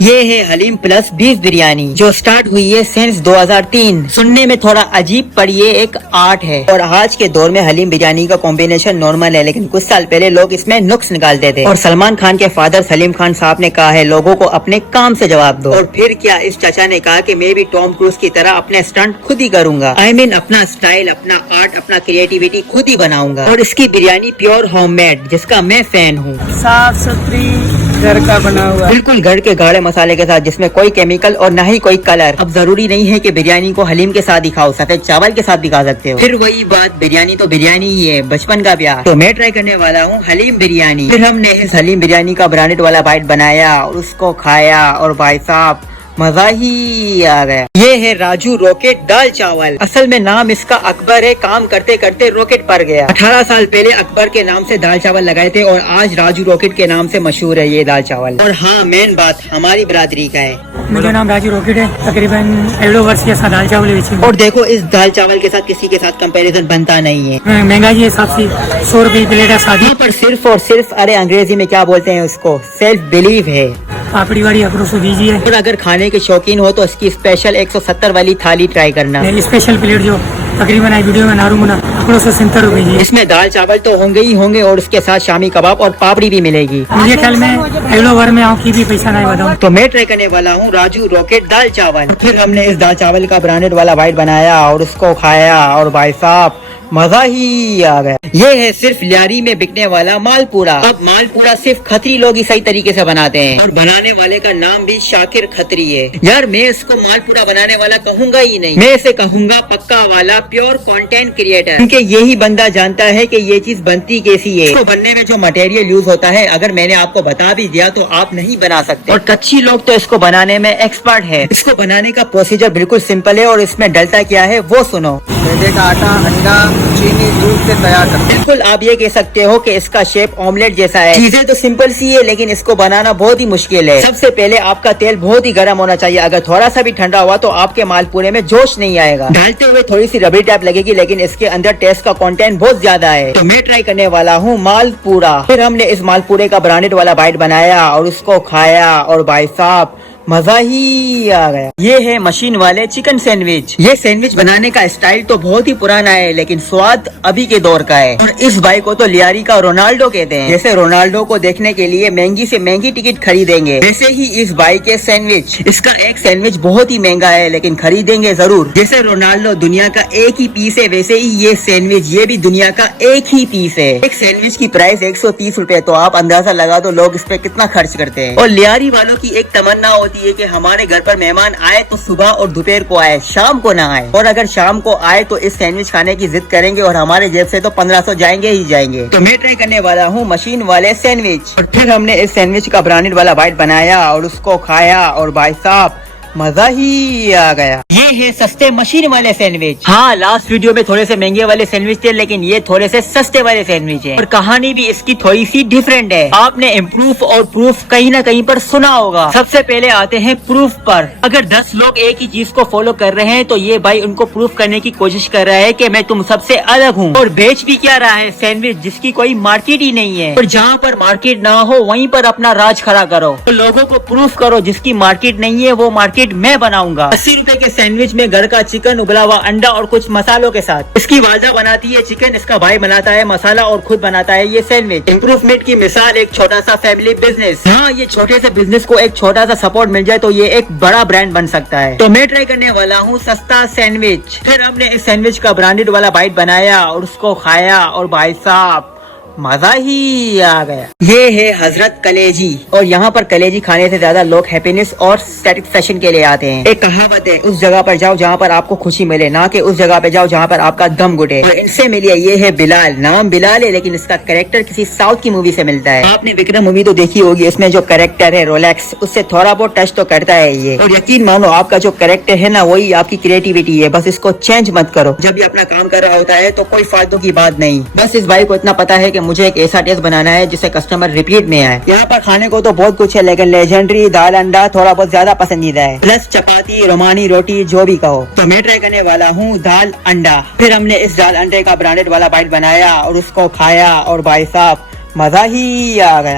ये है haleem plus beef biryani जो स्टार्ट हुई है सिंस 2003। सुनने में थोड़ा अजीब पर ये एक आर्ट है और आज के दौर में हलीम बिरयानी का कॉम्बिनेशन नॉर्मल है, लेकिन कुछ साल पहले लोग इसमें नुक्स निकालते थे। और सलमान खान के फादर सलीम खान साहब ने कहा है लोगों को अपने काम से जवाब दो। और फिर क्या, इस चाचा ने कहा कि मैं भी टॉम क्रूज की तरह अपने स्टंट खुद ही करूंगा। I mean, अपना स्टाइल, अपना आर्ट, अपना क्रिएटिविटी खुद ही बनाऊंगा। और इसकी बिरयानी प्योर होममेड जिसका मैं फैन हूँ। साफ सुथरी घर का बना हुआ, बिल्कुल घर के गाढ़े मसाले के साथ जिसमें कोई केमिकल और न ही कोई कलर। अब जरूरी नहीं है कि बिरयानी को हलीम के साथ ही खाओ, सफेद चावल के साथ भी खा सकते हो। फिर वही बात, बिरयानी तो बिरयानी ही है, बचपन का प्यार। तो मैं ट्राई करने वाला हूँ हलीम बिरयानी। फिर हमने इस हलीम बिरयानी का ब्रांडेड वाला बाइट बनाया और उसको खाया और भाई साहब मजा ही आ गया। ये है राजू रॉकेट दाल चावल। असल में नाम इसका अकबर है, काम करते करते रॉकेट पर गया। 18 साल पहले अकबर के नाम से दाल चावल लगाए थे और आज राजू रॉकेट के नाम से मशहूर है ये दाल चावल। और हाँ, मेन बात हमारी बिरादरी का है। मेरा नाम राजू रॉकेट है। तकरीबन 1.5 वर्ष के साथ दाल चावल बेची। और देखो इस दाल चावल के साथ किसी के साथ कंपैरिजन बनता नहीं है। महंगाई के हिसाब से 100 रुपए प्लेट है शादी पर सिर्फ और सिर्फ, अरे अंग्रेजी में क्या बोलते हैं उसको, सेल्फ बिलीव है। पापड़ी वाली अखरोट दीजिए। और अगर खाने के शौकीन हो तो इसकी स्पेशल 170 वाली थाली ट्राई करना। स्पेशल प्लेट जो तकरीबन आई वीडियो में नारूमुना अखरोट 70 रुपए। इसमें दाल चावल तो होंगे ही होंगे और उसके साथ शामी कबाब और पापड़ी भी मिलेगी। मुझे ख्याल में अगलो बार में आऊँ की भी पैसा नहीं बताऊँ। तो मैं ट्राई करने वाला हूँ राजू रॉकेट दाल चावल। फिर हमने इस दाल चावल का ब्रांडेड वाला बाइट बनाया और उसको खाया और भाई साहब मजा ही आ गया। ये है सिर्फ लियारी में बिकने वाला मालपुरा। अब मालपुरा सिर्फ खत्री लोग ही सही तरीके से बनाते हैं और बनाने वाले का नाम भी शाकिर खत्री है। यार मैं इसको मालपुरा बनाने वाला कहूंगा ही नहीं, मैं इसे कहूंगा पक्का वाला प्योर कंटेंट क्रिएटर, क्योंकि यही बंदा जानता है कि ये चीज बनती कैसी है। इसको बनने में जो मटेरियल यूज होता है अगर मैंने आपको बता भी दिया तो आप नहीं बना सकते। और कच्ची लोग तो इसको बनाने में एक्सपर्ट है। इसको बनाने का प्रोसीजर बिल्कुल सिंपल है और इसमें डलता क्या है वो सुनो। मैदे का आटा, अंडा, चीनी, दूध से तैयार करते हैं। बिल्कुल आप ये कह सकते हो कि इसका शेप ऑमलेट जैसा है। चीजें तो सिंपल सी है लेकिन इसको बनाना बहुत ही मुश्किल है। सबसे पहले आपका तेल बहुत ही गर्म होना चाहिए, अगर थोड़ा सा भी ठंडा हुआ तो आपके मालपुरे में जोश नहीं आएगा। डालते हुए थोड़ी सी रबड़ी टाइप लगेगी लेकिन इसके अंदर टेस्ट का कंटेंट बहुत ज्यादा है। तो मैं ट्राई करने वाला हूँ मालपुरा। फिर हमने इस मालपुरे का ब्रांडेड वाला बाइट बनाया और उसको खाया और भाई साहब मजा ही आ गया। ये है मशीन वाले चिकन सैंडविच। ये सैंडविच बनाने का स्टाइल तो बहुत ही पुराना है लेकिन स्वाद अभी के दौर का है। और इस भाई को तो लियारी का रोनाल्डो कहते हैं। जैसे रोनाल्डो को देखने के लिए महंगी से महंगी टिकट खरीदेंगे, वैसे ही इस भाई के सैंडविच। इसका एक सैंडविच बहुत ही महंगा है लेकिन खरीदेंगे जरूर। जैसे रोनाल्डो दुनिया का एक ही पीस है वैसे ही ये सैंडविच ये भी दुनिया का एक ही पीस है। एक सैंडविच की प्राइस 130 रुपए, तो आप अंदाजा लगा दो लोग इस पे कितना खर्च करते हैं। और लियारी वालों की एक तमन्ना होती है कि हमारे घर पर मेहमान आए तो सुबह और दोपहर को आए, शाम को ना आए। और अगर शाम को आए तो इस सैंडविच खाने की जिद करेंगे और हमारे जेब से तो 1500 जाएंगे ही जाएंगे। तो मैं ट्राई करने वाला हूँ मशीन वाले सैंडविच। और फिर हमने इस सैंडविच का ब्रांडेड वाला बाइट बनाया और उसको खाया और भाई साहब मजा ही आ गया। ये है सस्ते मशीन वाले सैंडविच। हाँ, लास्ट वीडियो में थोड़े से महंगे वाले सैंडविच थे लेकिन ये थोड़े से सस्ते वाले सैंडविच है। और कहानी भी इसकी थोड़ी सी डिफरेंट है। आपने इम्प्रूव और प्रूफ कहीं ना कहीं पर सुना होगा। सबसे पहले आते हैं प्रूफ पर। अगर 10 लोग एक ही चीज को फॉलो कर रहे हैं तो ये भाई उनको प्रूफ करने की कोशिश कर रहा है कि मैं तुम सबसे अलग हूँ। और बेच भी क्या रहा है, सैंडविच जिसकी कोई मार्केट ही नहीं है। और जहाँ पर मार्केट ना हो वहीं पर अपना राज खड़ा करो। तो लोगों को प्रूफ करो जिसकी मार्केट नहीं है वो मार्केट मैं बनाऊंगा। 80 रुपए के सैंडविच में घर का चिकन, उबला हुआ अंडा और कुछ मसालों के साथ। इसकी वालदा बनाती है चिकन, इसका भाई बनाता है मसाला और खुद बनाता है ये सैंडविच। इम्प्रूवमेंट की मिसाल एक छोटा सा फैमिली बिजनेस। हाँ, ये छोटे से बिजनेस को एक छोटा सा सपोर्ट मिल जाए तो ये एक बड़ा ब्रांड बन सकता है। तो मैं ट्राई करने वाला हूँ सस्ता सैंडविच। फिर हमने इस सैंडविच का ब्रांडेड वाला बाइट बनाया और उसको खाया और भाई साहब मजा ही आ गया। ये है हजरत कलेजी। और यहाँ पर कलेजी खाने से ज्यादा लोग हैप्पीनेस और सेटिस्फेक्शन के लिए आते हैं। एक कहावत है, उस जगह पर जाओ जहाँ पर आपको खुशी मिले, ना कि उस जगह पे जाओ जहाँ पर आपका दम घुटे। और इनसे मिलिए। ये है बिलाल। नाम बिलाल है लेकिन इसका कैरेक्टर किसी साउथ की मूवी से मिलता है। आपने विक्रम मूवी तो देखी होगी, उसमें जो कैरेक्टर है रोलेक्स, उससे थोड़ा बहुत टच तो करता है ये। और यकीन मानो आपका जो कैरेक्टर है ना वही आपकी क्रिएटिविटी है, बस इसको चेंज मत करो। जब भी अपना काम कर रहा होता है तो कोई फालतू की बात नहीं। बस इस भाई को इतना पता है कि मुझे एक ऐसा टेस्ट बनाना है जिससे कस्टमर रिपीट में आए। यहाँ पर खाने को तो बहुत कुछ है लेकिन लेजेंडरी दाल अंडा थोड़ा बहुत ज्यादा पसंदीदा है, प्लस चपाती, रोमानी रोटी, जो भी कहो। तो मैं ट्राई करने वाला हूँ दाल अंडा। फिर हमने इस दाल अंडे का ब्रांडेड वाला बाइट बनाया और उसको खाया और भाई साहब मजा ही आ गया।